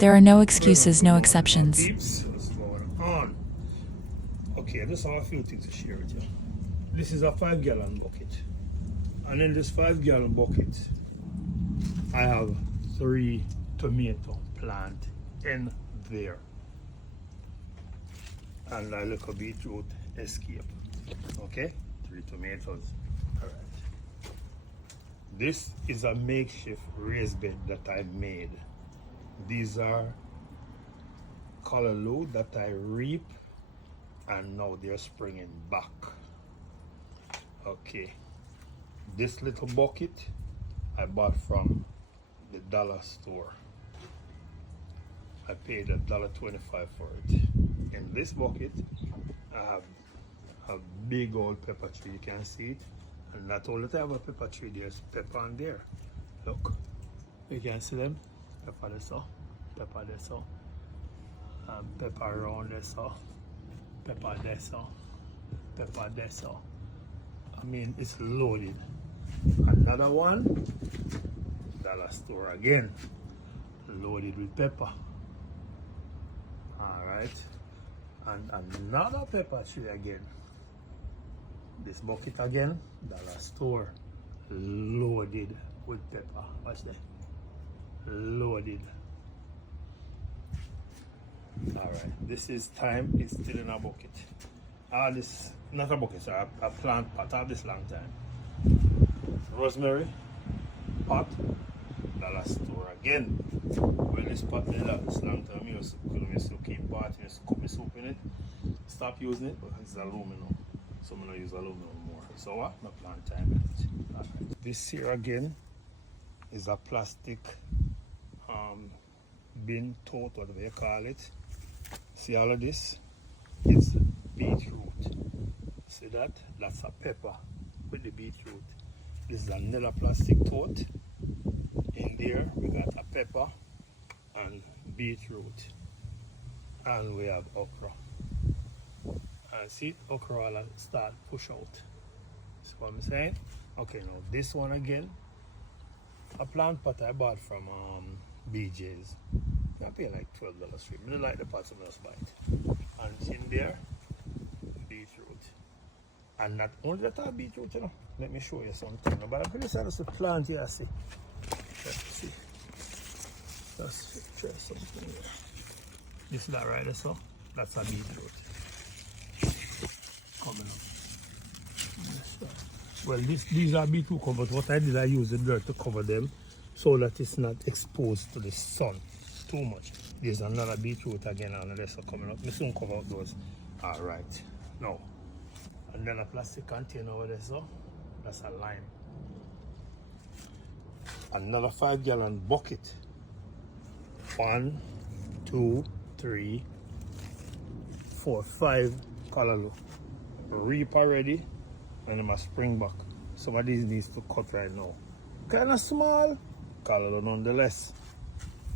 There are no excuses, no exceptions. Peeps, what's going on? Okay, I just have a few things to share with you. This is a 5-gallon bucket. And in this 5-gallon bucket, I have 3 tomato plant in there. And a little beetroot escape. Okay? 3 tomatoes. Alright. This is a makeshift raised bed that I made. These are callaloo that I reap and now they're springing back. Okay. This little bucket I bought from the dollar store. I paid $1.25 for it. In this bucket, I have a big old pepper tree. You can see it. And not only do I have a pepper tree, there's pepper on there. Look, you can see them. Pepper this up, pepper this up, pepper around this up, pepper this up, pepper this up. I mean, it's loaded. Another one, dollar store again, loaded with pepper. Alright, and another pepper tree again. This bucket again, dollar store, loaded with pepper. Watch that, loaded. Alright, this is time, it's still in a bucket. This, not a bucket, sorry, a plant pot. I have this long time. Rosemary, pot, dollar store again. Well, this pot did that this long time. I used to keep pot, I used to cook my soup in it. Stop using it, but it's aluminum. So I'm going to use aluminum more. So what? My plant time in it. Right. This here again is a plastic bin, tote, whatever you call it. See all of this? It's beetroot. See that? That's a pepper with the beetroot. This is another plastic tote. In there we got a pepper and beetroot. And we have okra. And see, okra will start push out. See what I'm saying? Okay, now this one again. A plant pot I bought from BJ's. I pay like $12 for it. I don't like the pots, I just buy it. And it's in there, beetroot. And not only that I have beetroot, you know. Let me show you something. But I'm going to say this plant here, see. Let's see. Let's try something here. This is that right there, so that's a beetroot. Coming up. Well, these are beetroot covers. What I did, I used the dirt to cover them so that it's not exposed to the sun too much. There's another beetroot again, and this are coming up. We soon cover up those. Alright. Now, another plastic container over there, so that's a lime. Another 5-gallon bucket. 1, 2, 3, 4, 5 callaloo. Reap already, and then I spring back. Some of these needs to cut right now. Kind of small, callaloo nonetheless.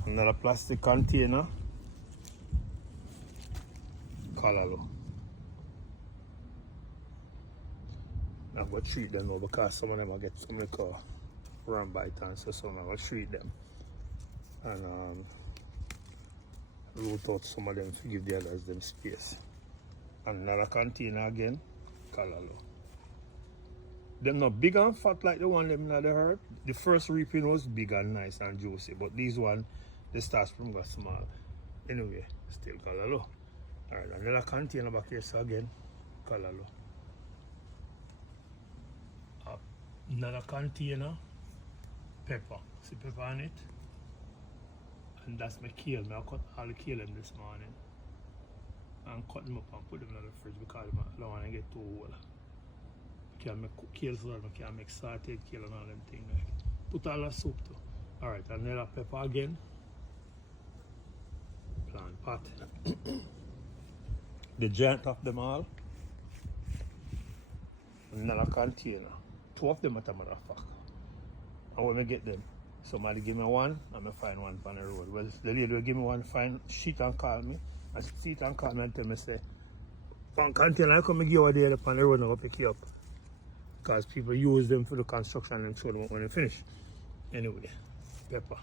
Another plastic container, callaloo. I'm going to treat them now because some of them will get some little run bite and so I'm going to treat them. And root out some of them to give the others them space. Another container again, callaloo. Them not big and fat like the one them in the herd. The first reaping was big and nice and juicy, but these one, they start from small. Anyway, still callaloo. Alright, another container back here, so again, callaloo. Another container, pepper. See pepper on it? And that's my kale. I cut all the kale this morning. And cut them up and put them in the fridge because I don't want to get too old. I can make kale so that I can make sauteed kale and all them things. Put all the soup too. Alright, another pepper again. Plant pot. The giant of them all. Another container. 2 of them at a matter of fact. And when I get them, somebody give me one, and I find one on the road. Well, the lady will give me one fine sheet and call me. And sheet and call me and tell me, say, one container, I come and give you a day upon the road and I'll pick you up. Because people use them for the construction and throw them up when they finish. Anyway, pepper.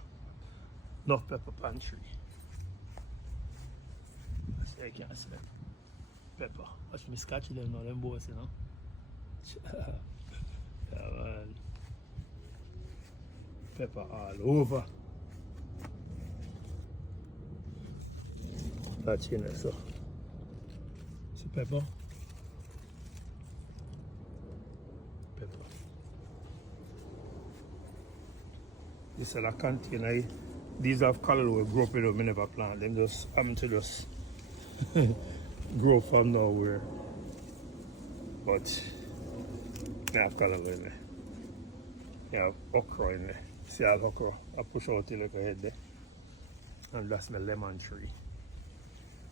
Enough pepper pantry. Yeah, you can't smell pepper. Watch me scratch them now, them boys, you know. Yeah, man. Pepper all over. That's in there, so. See pepper? Pepper. This is a container. These have color we grew up with them, we never plant them. Just happen to just grow from nowhere. But I have color in there. I have okra in there. See all okra. I push out the little head there. And that's my lemon tree.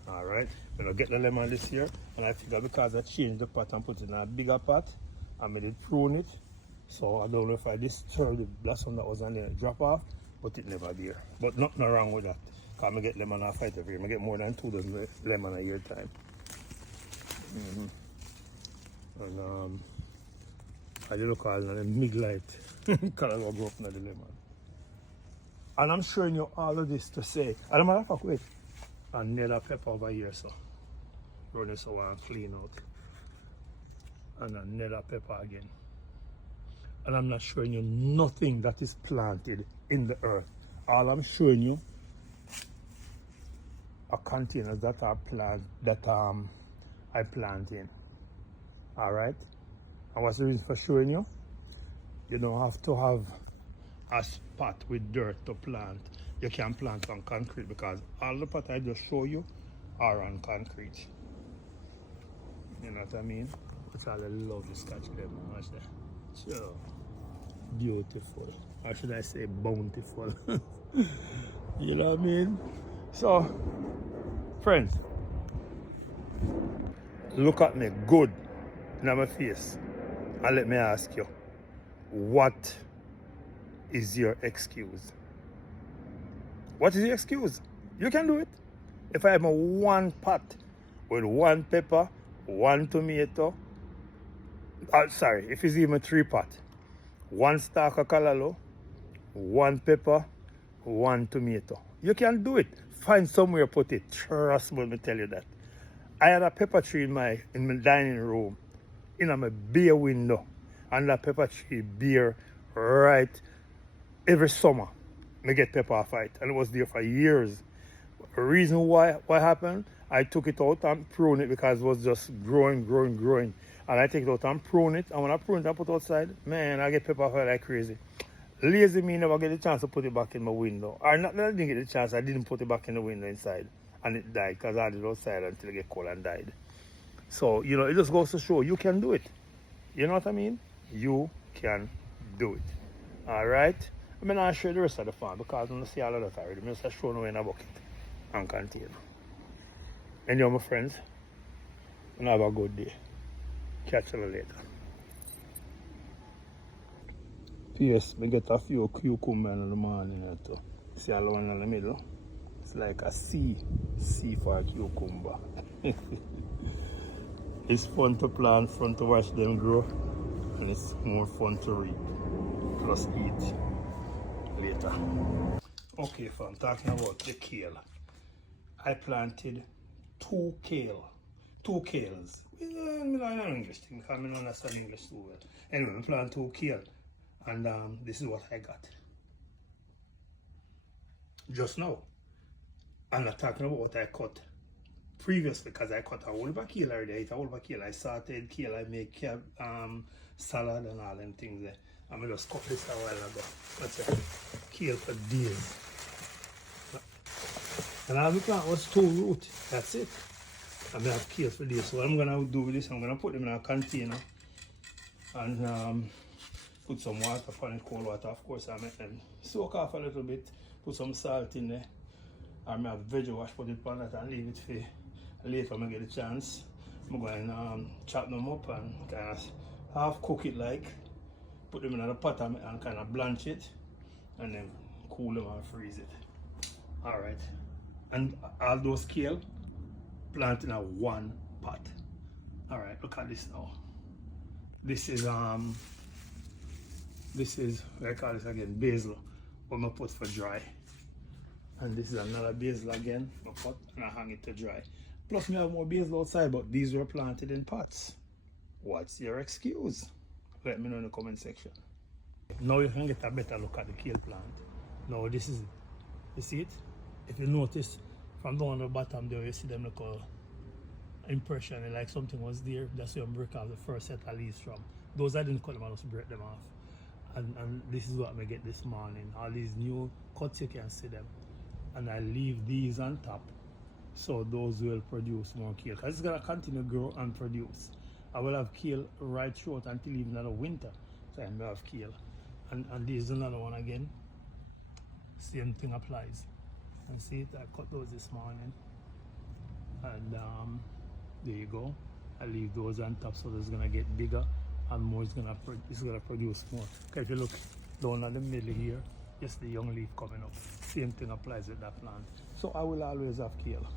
Alright. When I get the lemon this year, and I figure because I changed the pot and put it in a bigger pot, I made it prune it. So I don't know if I disturb the blossom that was on there drop off, but it never there. But nothing wrong with that. Because I get lemon off fight every year. I get more than 2 dozen lemon a year time. And I look at the mid-light because I go up in the lemon. And I'm showing you all of this to say, and a matter of fact, wait, another pepper over here, so run this over and clean out. And another pepper again. And I'm not showing you nothing that is planted in the earth. All I'm showing you are containers that are I plant in. Alright? And what's the reason for showing you? You don't have to have a spot with dirt to plant. You can plant on concrete because all the pot I just show you are on concrete. You know what I mean? It's all a lovely scotch lemon. Watch that. So beautiful. Or should I say bountiful? You know what I mean? So, friends, look at me good in my face and let me ask you, what is your excuse? What is your excuse? You can do it. If I have a 1 pot with 1 pepper, 1 tomato, sorry, if it's even 3 pot, 1 stalk of callaloo, 1 pepper, 1 tomato. You can do it. Find somewhere to put it. Trust me, let me tell you that. I had a pepper tree in my dining room, in my bare window, and that pepper tree bear right every summer. I get pepper off it, and it was there for years. The reason why what happened, I took it out and prune it because it was just growing. And I take it out and prune it, and when I prune it and put it outside, man, I get pepper off it like crazy. Lazy me never get the chance to put it back in my window. Or not that I didn't get the chance, I didn't put it back in the window inside. And it died because I had it outside until it get cold and died. So, you know, it just goes to show you can do it. You know what I mean? You can do it. Alright? I'm not show you the rest of the farm because I don't see all of that already. I'm just showing you in a bucket and container. And you, my friends, and have a good day. Catch you later. P.S. I get a few cucumber in the morning here too. See all one in the middle? It's like a C for a cucumber. It's fun to plant, fun to watch them grow, and it's more fun to read, plus eat later. Okay, fam, talking about the kale. I planted 2 kales. I'm not English thing because I don't understand English too well. Anyway, I planted 2 kale, and this is what I got just now. I'm not talking about what I cut previously because I cut a whole bunch of kale already. I ate a whole bunch of kale. I sauteed kale, I make salad and all them things there. I'm just cut this a while ago. That's it. Kale for days. And all we plant was 2 roots. That's it. I'm gonna have kale for days. So what I'm gonna do with this, I'm gonna put them in a container and put some water on it, cold water, of course. I make them soak off a little bit, put some salt in there. I have veggie wash, put it on that and leave it for later when I get a chance. I'm going to chop them up and kind of half cook it like, put them in a pot and kind of blanch it and then cool them and freeze it. Alright. And all those kale plant in a 1 pot. Alright, look at this now. This is what I call this again, basil, what I put for dry. And this is another basil again, I put and I hang it to dry. Plus, we have more basil outside, but these were planted in pots. What's your excuse? Let me know in the comment section. Now you can get a better look at the kale plant. Now this is it. You see it? If you notice from down the bottom there, you see them look impression like something was there. That's where I break off the first set of leaves from. Those I didn't cut them, I just break them off. And this is what I get this morning. All these new cuts, you can see them. And I leave these on top, so those will produce more kale. Because it's going to continue to grow and produce. I will have kale right throughout until even the winter. So I may have kale. And this is another one again. Same thing applies. And see it, I cut those this morning. And there you go. I leave those on top, so it's gonna get bigger and more. It's gonna produce more. Okay, if you look down at the middle here, just the young leaf coming up. Same thing applies with that plant. So I will always have kale.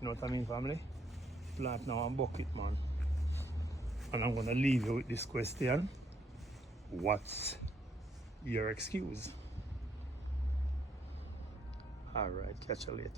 You know what I mean, family? Plant now and bucket, man. And I'm gonna leave you with this question. What's your excuse? All right, catch you later.